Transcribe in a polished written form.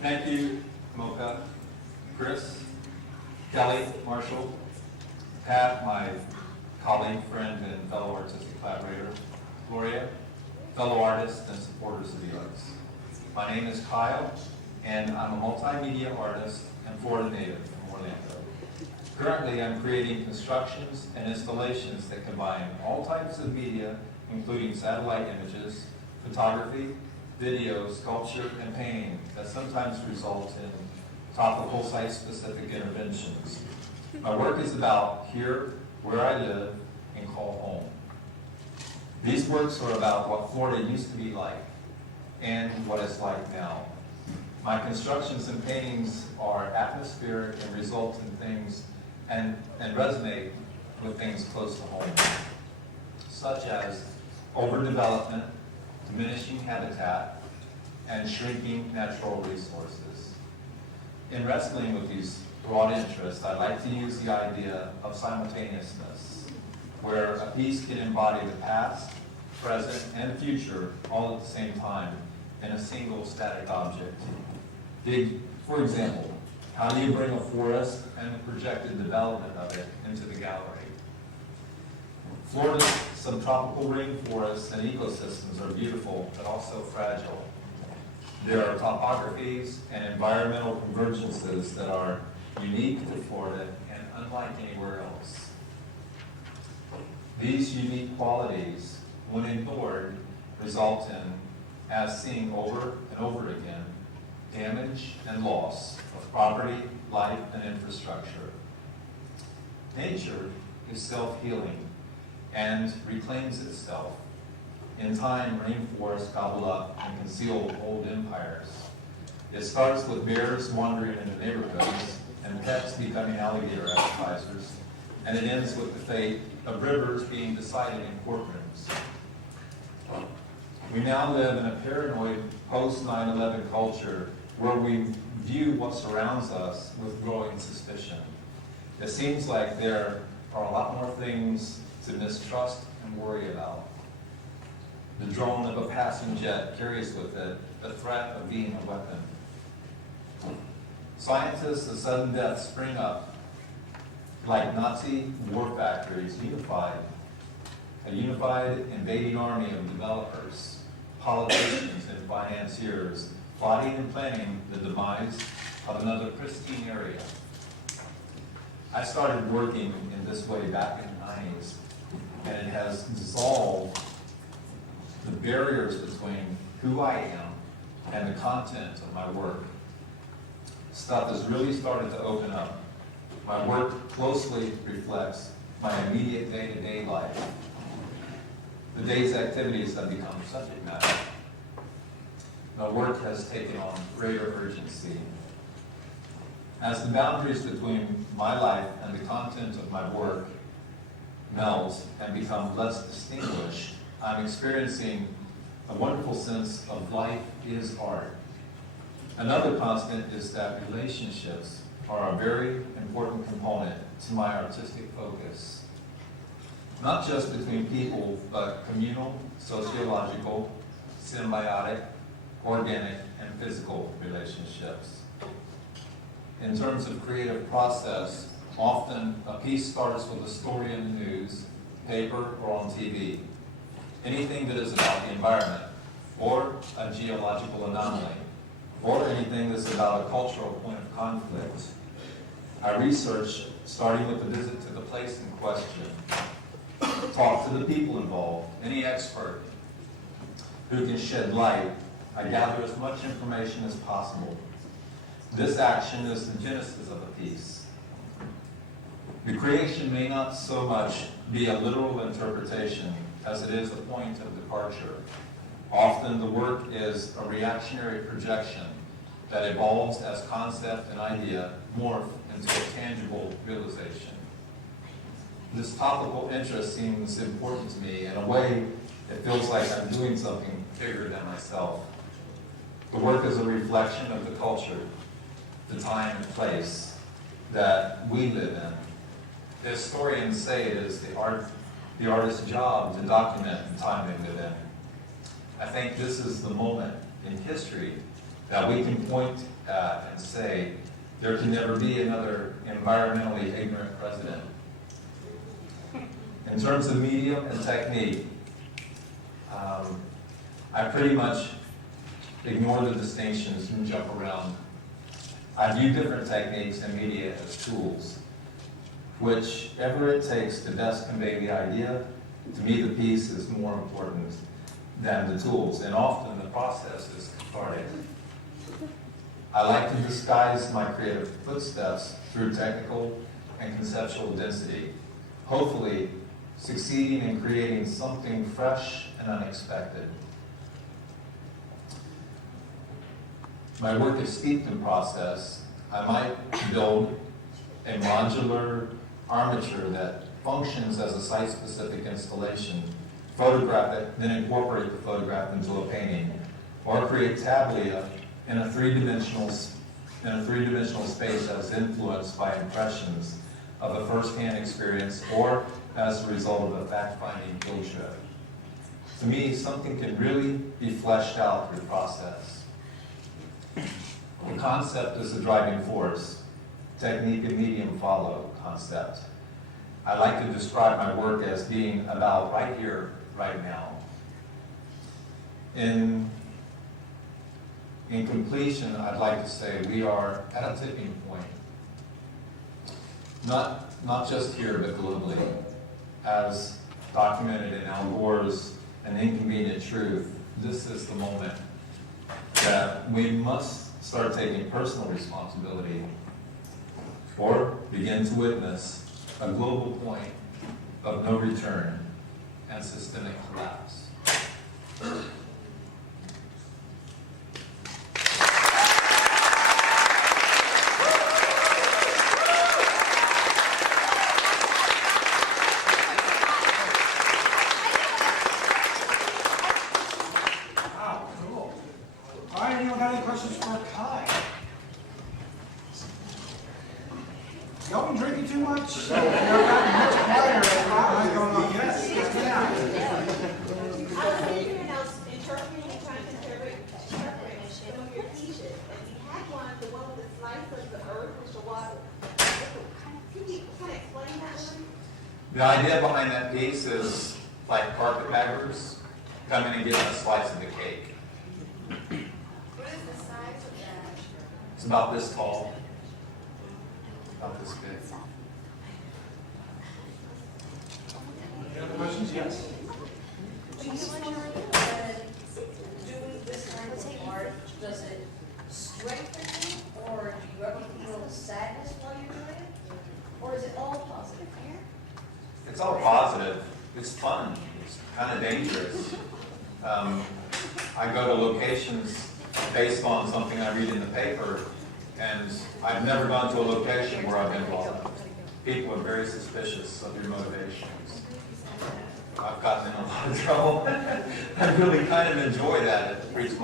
Thank you, Mocha, Chris, Kelly, Marshall, Pat, my colleague, friend, and fellow artistic collaborator, Gloria, fellow artists and supporters of the arts. My name is Kyle, and I'm a multimedia artist and Florida native from Orlando. Currently, I'm creating constructions and installations that combine all types of media, including satellite images, photography, video, sculpture, and painting that sometimes result in topical site-specific interventions. My work is about here, where I live, and call home. These works are about what Florida used to be like and what it's like now. My constructions and paintings are atmospheric and result in things and resonate with things close to home, such as overdevelopment, diminishing habitat, and shrinking natural resources. In wrestling with these broad interests, I like to use the idea of simultaneousness, where a piece can embody the past, present, and future all at the same time in a single static object. For example, how do you bring a forest and the projected development of it into the gallery? Florida's subtropical rainforests and ecosystems are beautiful, but also fragile. There are topographies and environmental convergences that are unique to Florida and unlike anywhere else. These unique qualities, when ignored, result in, as seen over and over again, damage and loss of property, life, and infrastructure. Nature is self-healing and reclaims itself. In time, rainforests gobble up and conceal old empires. It starts with bears wandering into neighborhoods and pets becoming alligator appetizers, and it ends with the fate of rivers being decided in courtrooms. We now live in a paranoid post-9/11 culture where we view what surrounds us with growing suspicion. It seems like there are a lot more things to mistrust and worry about. The drone of a passing jet carries with it the threat of being a weapon. Scientists of sudden death spring up like Nazi war factories, a unified invading army of developers, politicians, and financiers plotting and planning the demise of another pristine area. I started working in this way back in the 90s, and it has dissolved the barriers between who I am and the content of my work. Stuff has really started to open up. My work closely reflects my immediate day-to-day life. The day's activities have become subject matter. My work has taken on greater urgency. As the boundaries between my life and the content of my work melt and become less distinguished, I'm experiencing a wonderful sense of life is art. Another constant is that relationships are a very important component to my artistic focus. Not just between people, but communal, sociological, symbiotic, organic, and physical relationships. In terms of creative process, often a piece starts with a story in the news, paper, or on TV. Anything that is about the environment, or a geological anomaly, or anything that's about a cultural point of conflict. I research, starting with a visit to the place in question, talk to the people involved, any expert who can shed light. I gather as much information as possible. This action is the genesis of a piece. The creation may not so much be a literal interpretation as it is a point of departure. Often the work is a reactionary projection that evolves as concept and idea morph into a tangible realization. This topical interest seems important to me. In a way, it feels like I'm doing something bigger than myself. The work is a reflection of the culture, the time and place that we live in. The historians say it is the artist's job to document the time they live in. I think this is the moment in history that we can point at and say, there can never be another environmentally ignorant president. In terms of medium and technique, I pretty much ignore the distinctions and jump around. I view different techniques and media as tools. Whichever it takes to best convey the idea, to me the piece is more important than the tools, and often the process is cathartic. I like to disguise my creative footsteps through technical and conceptual density, hopefully succeeding in creating something fresh and unexpected. My work is steeped in process. I might build a modular armature that functions as a site-specific installation, photograph it, then incorporate the photograph into a painting, or create tablia in a three-dimensional space that is influenced by impressions of a first-hand experience or as a result of a fact-finding field trip. To me, something can really be fleshed out through process. The concept is the driving force. Technique and medium follow concept. I like to describe my work as being about right here, right now. In completion, I'd like to say we are at a tipping point. Not just here, but globally. As documented in Al Gore's An Inconvenient Truth, this is the moment that we must start taking personal responsibility or begin to witness a global point of no return and systemic collapse. Wow, cool. All right, anyone got any questions for Kai? Y'all been drinking too much? So you're gotten much quieter as I going on. Yes, yes, ma'am. I was thinking when I was interpreting and trying to interpret some of your pieces, and you had one, the one with the slice of the earth, which the water. Can you kind of explain that one? The idea behind that piece is like carpetbaggers coming and getting a slice of the cake. What is the size of that? It's about this tall, about this big. Any other questions? Yes. Do you find doing this kind of art, does it strengthen you, or do you ever feel sadness while you're doing it? Or is it all positive? It's all positive. It's fun. It's kind of dangerous. I go to locations based on something I read in the paper, and I've never gone to a location where I've been robbed. People are very suspicious of your motivations. I've gotten in a lot of trouble. I really kind of enjoy that. It frees my